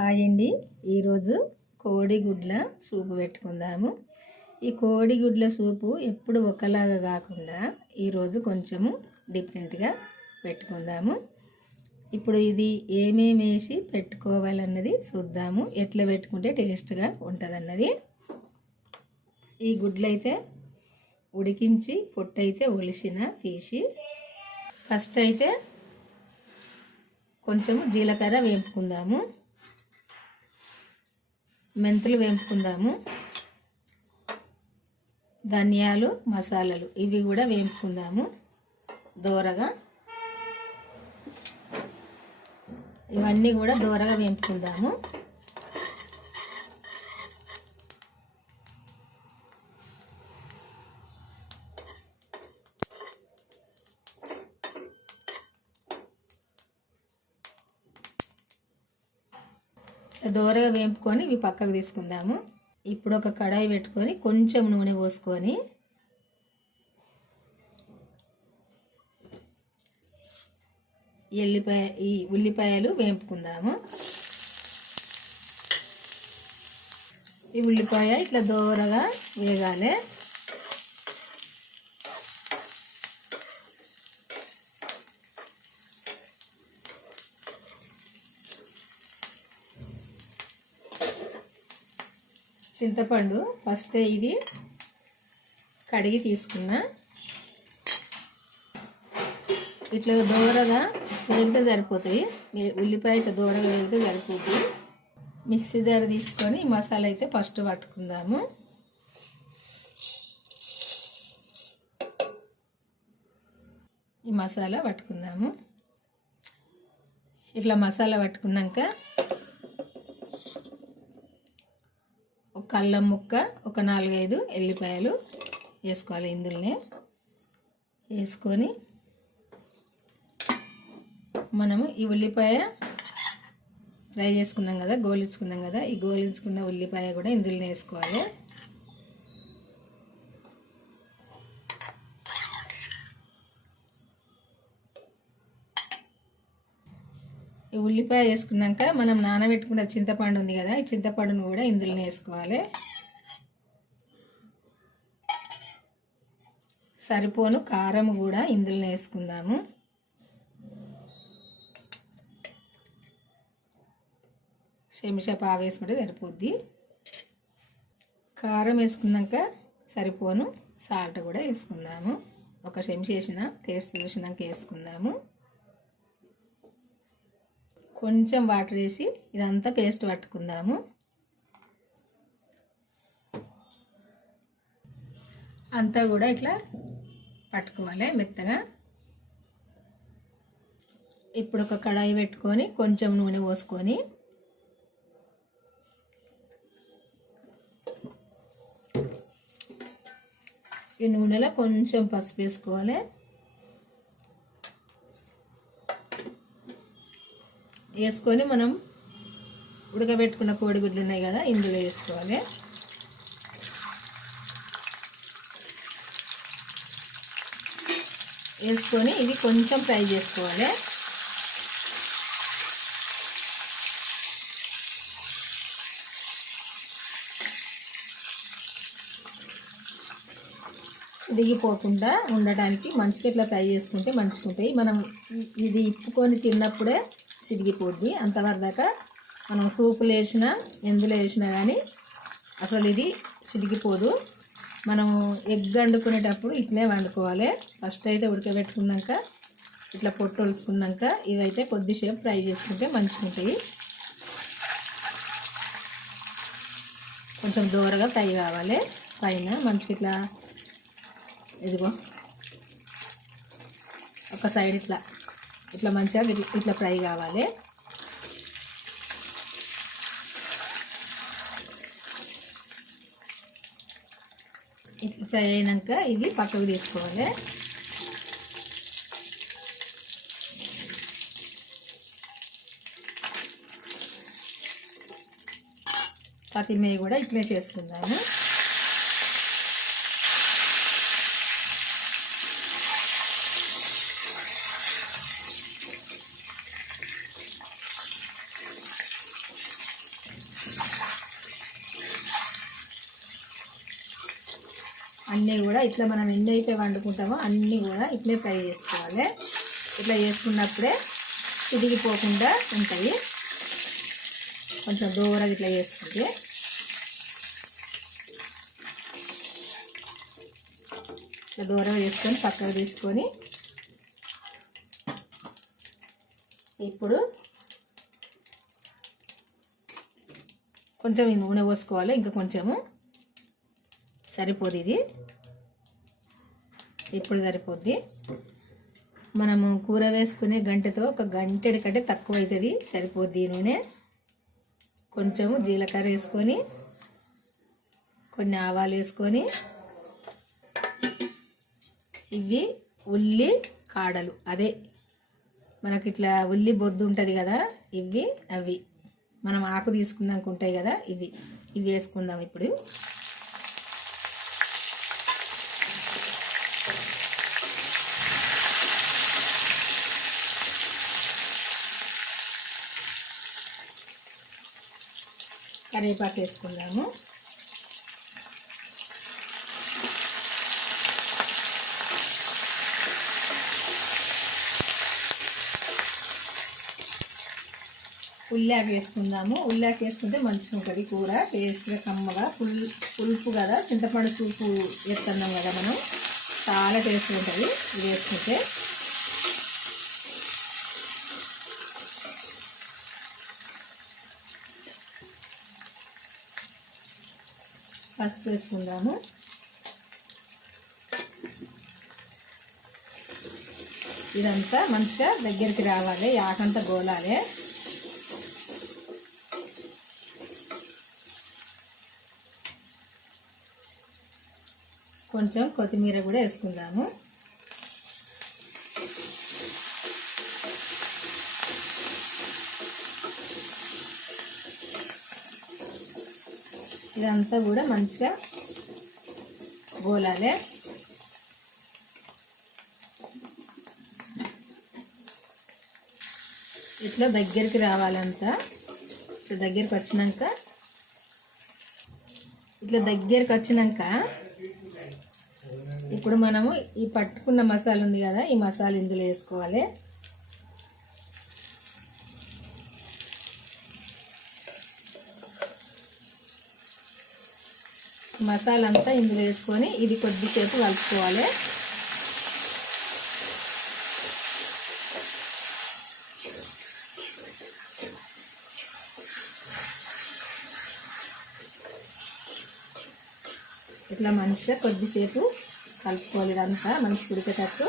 Hi అండి. ఈరోజు కోడిగుడ్ల సూపు పెట్టుకుందాము. ఈ కోడిగుడ్ల సూపు ఎప్పుడు ఒకలాగా కాకుండా ఈరోజు కొంచెము డిఫరెంట్గా పెట్టుకుందాము. ఇప్పుడు ఇది ఏమేమి వేసి పెట్టుకోవాలన్నది చూద్దాము. ఎట్లా పెట్టుకుంటే టేస్ట్గా ఉంటుందన్నది. ఈ గుడ్లు అయితే ఉడికించి పొట్టయితే ఒలిసిన తీసి ఫస్ట్ అయితే కొంచెము జీలకర్ర వేపుకుందాము, మెంతులు వేపుకుందాము, ధనియాలు మసాలాలు ఇవి కూడా వేపుకుందాము దోరగా. ఇవన్నీ కూడా దోరగా వేపుకుందాము. దోరగా వేపుకొని ఇవి పక్కకు తీసుకుందాము. ఇప్పుడు ఒక కడాయి పెట్టుకొని కొంచెం నూనె పోసుకొని ఉల్లిపాయలు వేపుకుందాము. ఈ ఉల్లిపాయ ఇట్లా దోరగా వేగాలి. చింతపండు ఫస్ట్ ఇది కడిగి తీసుకున్నా. ఇట్లా దోరగా వేగితే సరిపోతాయి. ఉల్లిపాయ ఇట్లా దోరగా వేగితే సరిపోతాయి. మిక్సీ జార్ తీసుకొని మసాలా అయితే ఫస్ట్ పట్టుకుందాము. ఈ మసాలా పట్టుకుందాము. ఇట్లా మసాలా పట్టుకున్నాక ఒక అల్లం ముక్క, ఒక 4-5 ఎల్లిపాయలు వేసుకోవాలి. ఇందులోనే వేసుకొని మనము ఈ ఉల్లిపాయ ఫ్రై చేసుకున్నాం కదా, గోలించుకున్నాం కదా, ఈ గోలించుకున్న ఉల్లిపాయ కూడా ఇందులోనే వేసుకోవాలి. ఈ ఉల్లిపాయ వేసుకున్నాక మనం నానబెట్టుకున్న చింతపండు ఉంది కదా, ఈ చింతపండును కూడా ఇందులోనే వేసుకోవాలి. సరిపోను కారం కూడా ఇందులోనే వేసుకుందాము. చెంచా పావు వేసుకుంటే సరిపోద్ది. కారం వేసుకున్నాక సరిపోను సాల్ట్ కూడా వేసుకుందాము. ఒక చెంచా వేసిన టేస్ట్ చూసినాక వేసుకుందాము. కొంచెం వాటర్ వేసి ఇదంతా పేస్ట్ పట్టుకుందాము. అంతా కూడా ఇట్లా పట్టుకోవాలి మెత్తగా. ఇప్పుడు ఒక కడాయి పెట్టుకొని కొంచెం నూనె పోసుకొని ఈ నూనెలో కొంచెం పసుపు వేసుకోవాలి. వేసుకొని మనం ఉడకబెట్టుకున్న కోడిగుడ్లు ఉన్నాయి కదా, ఇందులో వేసుకోవాలి. వేసుకొని ఇవి కొంచెం ఫ్రై చేసుకోవాలి. దిగిపోకుండా ఉండటానికి మంచిగా ఇట్లా ఫ్రై చేసుకుంటే మంచుకుంటాయి. మనం ఇది ఇప్పుకొని తిన్నప్పుడే చిరిగిపోద్ది. అంతవరకు దాకా మనం సూపులు వేసినా ఎందులో వేసినా కానీ అసలు ఇది చిరిగిపోదు. మనము ఎగ్ వండుకునేటప్పుడు ఇట్లే వండుకోవాలి. ఫస్ట్ అయితే ఉడకబెట్టుకున్నాక ఇట్లా పొట్టు ఒలుసుకున్నాక ఇవైతే కొద్దిసేపు ఫ్రై చేసుకుంటే మంచిగుంటాయి. కొంచెం దూరగా ఫ్రై కావాలి. పైన మంచిగా ఇట్లా ఇదిగో ఒక సైడ్ ఇట్లా ఇట్లా మంచిగా ఇట్లా ఫ్రై కావాలి. ఇట్లా ఫ్రై అయినాక ఇది పక్కకు తీసుకోవాలి. కొత్తిమీర కూడా ఇట్లే చేసుకుందాము. అన్నీ కూడా ఇట్లా మనం ఎన్ని అయితే వండుకుంటామో అన్నీ కూడా ఇట్లే ఫ్రై చేసుకోవాలి. ఇట్లా చేసుకున్నప్పుడే చిరిగిపోకుండా ఉంటాయి. కొంచెం దూరంగా ఇట్లా చేసుకుంటే ఇట్లా దూరంగా చేసుకొని పక్కకు తీసుకొని ఇప్పుడు కొంచెం నూనె పోసుకోవాలి. ఇంకా కొంచెము సరిపోదు, ఇది ఇప్పుడు సరిపోద్ది. మనము కూర వేసుకునే గంటతో ఒక గంటెడి కంటే తక్కువ అవుతుంది, సరిపోద్ది నూనె. కొంచెము జీలకర్ర వేసుకొని కొన్ని ఆవాలు వేసుకొని ఇవి ఉల్లి కాడలు, అదే మనకి ఇట్లా ఉల్లి బొద్దు ఉంటుంది కదా, ఇవి అవి మనం ఆకు తీసుకున్నాక ఉంటాయి కదా, ఇవి వేసుకుందాం ఇప్పుడు. కరివేపాకు వేసుకుందాము. ఉల్లాక వేసుకుందాము. ఉల్లాక వేసుకుంటే మంచిగా ఉంటుంది కూర, టేస్ట్గా కమ్మగా. పులుపు కదా, చింతపండు సూపు వేస్తున్నాం కదా మనం, చాలా టేస్ట్గా ఉంటుంది ఇది వేసుకుంటే. పసుపు వేసుకుందాము. ఇదంతా మంచిగా దగ్గరికి రావాలి, ఆకంతా గోలాలి. కొంచెం కొత్తిమీర కూడా వేసుకుందాము. ఇదంతా కూడా మంచిగా గోలాలి. ఇట్లా దగ్గరికి రావాలంతా. ఇట్లా దగ్గరికి వచ్చినాక ఇప్పుడు మనము ఈ పట్టుకున్న మసాలా ఉంది కదా, ఈ మసాలా ఇందులో వేసుకోవాలి. మసాలా అంతా ఇందులో వేసుకొని ఇది కొద్దిసేపు కలుపుకోవాలి. ఇట్లా మంచిగా కొద్దిసేపు కలుపుకోవాలి. ఇదంతా మంచిగా ఉడికేటట్టు,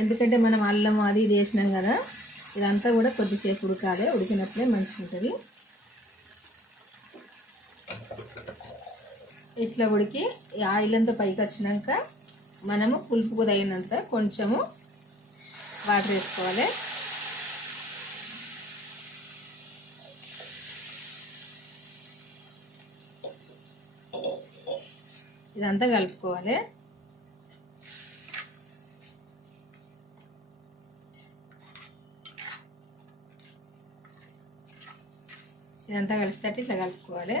ఎందుకంటే మనం అల్లం అది ఇది వేసినాం కదా, ఇదంతా కూడా కొద్దిసేపు ఉడకాలి. ఉడికినప్పుడే మంచిగా ఉంటుంది. ఇట్లా ఉడికి ఆయిల్ అంతా పైకి వచ్చినాక మనము పులుపుకు తగినంత కొంచెము వాటర్ వేసుకోవాలి. ఇదంతా కలుపుకోవాలి. ఇదంతా కలిసేటట్టు ఇట్లా కలుపుకోవాలి.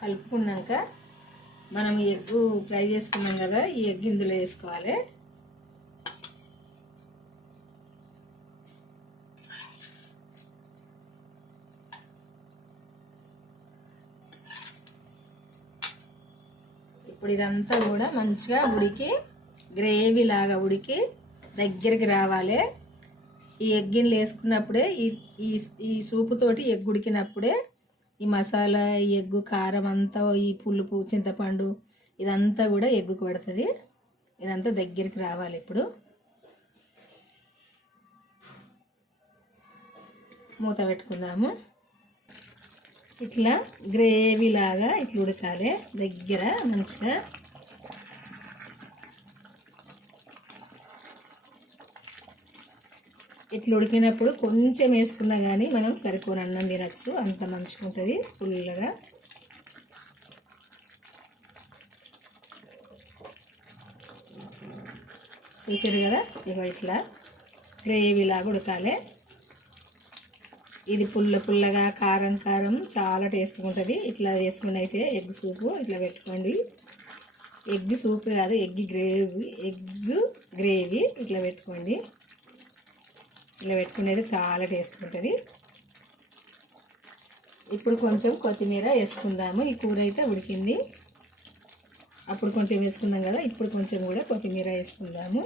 కలుపుకున్నాక మనం ఎగ్ ఫ్రై చేసుకున్నాం కదా, ఈ ఎగ్ ఇందులో వేసుకోవాలి. ఇప్పుడు ఇదంతా కూడా మంచిగా ఉడికి గ్రేవీ లాగా ఉడికి దగ్గరికి రావాలి. ఈ ఎగ్గిన్లు వేసుకున్నప్పుడే ఈ సూపుతోటి ఎగ్ ఉడికినప్పుడే ఈ మసాలా, ఈ ఎగ్గు, కారం అంతా, ఈ పులుపు, చింతపండు ఇదంతా కూడా ఎగ్గుకు పడుతుంది. ఇదంతా దగ్గరికి రావాలి. ఇప్పుడు మూత పెట్టుకుందాము. ఇట్లా గ్రేవీ లాగా ఇట్లా ఉడకాలి దగ్గర మంచిగా. ఇట్లా ఉడికినప్పుడు కొంచెం వేసుకున్నా కానీ మనం సరిపోని అన్నం తినచ్చు, అంత మంచిగా ఉంటుంది పుల్లగా. చూసారు కదా, ఇగో ఇట్లా గ్రేవీలాగా ఉడకాలి. ఇది పుల్లగా కారం చాలా టేస్ట్గా ఉంటుంది. ఇట్లా చేసుకుని అయితే ఎగ్ సూపు ఇట్లా పెట్టుకోండి. ఎగ్ సూప్ కాదు, ఎగ్ గ్రేవీ ఇట్లా పెట్టుకోండి. ఇలా పెట్టుకునేది చాలా టేస్ట్గా ఉంటుంది. ఇప్పుడు కొంచెం కొత్తిమీర వేసుకుందాము. ఈ కూర అయితే ఉడికింది. అప్పుడు కొంచెం వేసుకున్నాం కదా, ఇప్పుడు కొంచెం కూడా కొత్తిమీర వేసుకుందాము.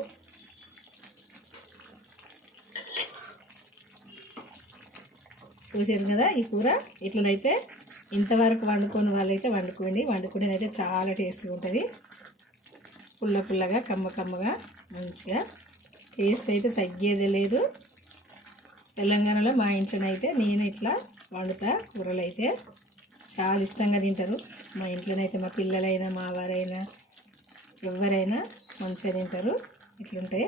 చూసారు కదా, ఈ కూర ఇట్లనైతే ఇంతవరకు వండుకొని వాళ్ళైతే వండుకునేది అయితే చాలా టేస్ట్గా ఉంటుంది. పుల్లగా కమ్మగా మంచిగా టేస్ట్ అయితే తగ్గేదే లేదు. తెలంగాణలో మా ఇంట్లోనైతే నేను ఇట్లా వండుతా. కూరలు అయితే చాలా ఇష్టంగా తింటారు మా ఇంట్లోనైతే. మా పిల్లలైనా మా వారైనా ఎవరైనా మంచిగా తింటారు. ఇట్లుంటాయి.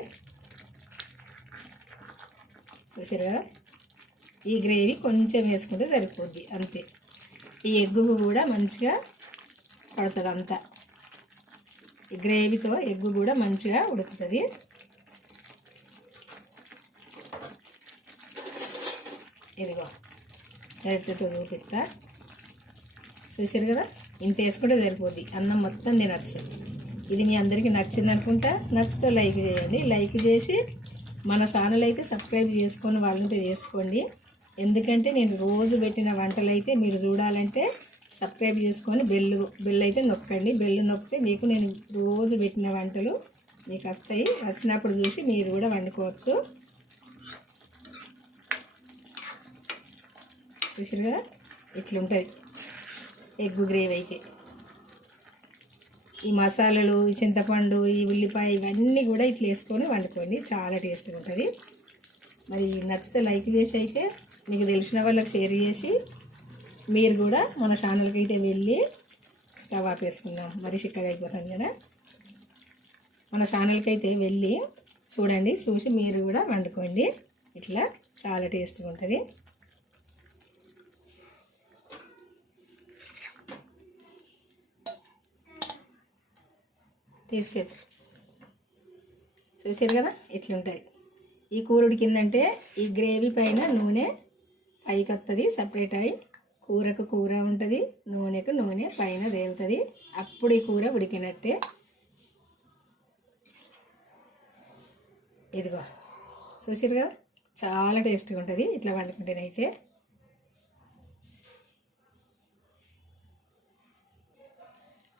చూసారు కదా, ఈ గ్రేవీ కొంచెం వేసుకుంటే సరిపోద్ది అంతే. ఈ ఎగ్గు కూడా మంచిగా పడుతుంది అంతా. ఈ గ్రేవీతో ఎగ్గు కూడా మంచిగా ఉడుకుతుంది. ఇదిగో డైరెక్ట్తో చూపిస్తా. చూసారు కదా, ఇంత వేసుకుంటే సరిపోద్ది. అన్నం మొత్తం తినచ్చు. ఇది మీ అందరికీ నచ్చింది అనుకుంటా. నచ్చితే లైక్ చేయండి. లైక్ చేసి మన ఛానల్ అయితే సబ్స్క్రైబ్ చేసుకొని వాళ్ళంటే చేసుకోండి. ఎందుకంటే నేను రోజు పెట్టిన వంటలు అయితే మీరు చూడాలంటే సబ్స్క్రైబ్ చేసుకొని బెల్ అయితే నొక్కండి. బెల్ నొక్కితే మీకు నేను రోజు పెట్టిన వంటలు మీకు వస్తాయి. వచ్చినప్పుడు చూసి మీరు కూడా వండుకోవచ్చు. చూసారు కదా, ఇట్లుంటుంది ఎగ్ గ్రేవీ అయితే. ఈ మసాలాలు, ఈ చింతపండు, ఈ ఉల్లిపాయ ఇవన్నీ కూడా ఇట్లా వేసుకొని వండుకోండి. చాలా టేస్ట్గా ఉంటుంది. మరి నచ్చితే లైక్ చేసి అయితే మీకు తెలిసిన వాళ్ళకి షేర్ చేసి మీరు కూడా మన ఛానల్కి అయితే వెళ్ళి స్టవ్ ఆపేసుకుందాం. మరి చిక్కగా అయిపోతుంది కదా. మన ఛానల్కి అయితే వెళ్ళి చూడండి. చూసి మీరు కూడా వండుకోండి. ఇట్లా చాలా టేస్ట్గా ఉంటుంది. తీసుకెళ్ళి చూసారు కదా, ఇట్లుంటుంది. ఈ కూర ఉడికిందంటే ఈ గ్రేవీ పైన నూనె పైకి వస్తుంది. సపరేట్ అయ్యి కూరకు కూర ఉంటుంది, నూనెకు నూనె పైన తేలుతుంది. అప్పుడు ఈ కూర ఉడికినట్టే. ఇదిగో చూసారు కదా, చాలా టేస్ట్గా ఉంటుంది ఇట్లా వండుకుంటేనైతే.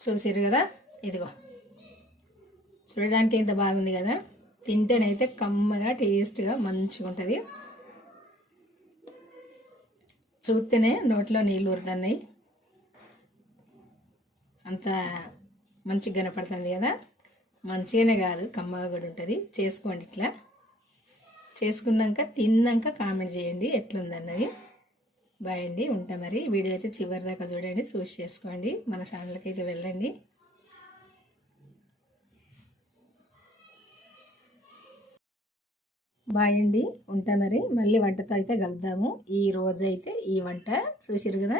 చూసారు కదా, ఇదిగో చూడడానికి ఇంత బాగుంది కదా. తింటేనైతే కమ్మగా టేస్ట్గా మంచిగా ఉంటుంది. చూస్తేనే నోట్లో నీళ్ళు ఊరుతున్నాయి. అంత మంచిగా కనపడుతుంది కదా. మంచిగానే కాదు, కమ్మగా కూడా ఉంటుంది. చేసుకోండి. ఇట్లా చేసుకున్నాక తిన్నాక కామెంట్ చేయండి ఎట్లుందన్నది. బాయ్ అండి, ఉంటా మరి. వీడియో అయితే చివరి దాకా చూడండి, చూసి చేసుకోండి. మన ఛానల్కి అయితే వెళ్ళండి. బాయ్ అండి, ఉంటా మరి. మళ్ళీ వంటతో అయితే కలుద్దాము. ఈ రోజు అయితే ఈ వంట చూసిరు కదా.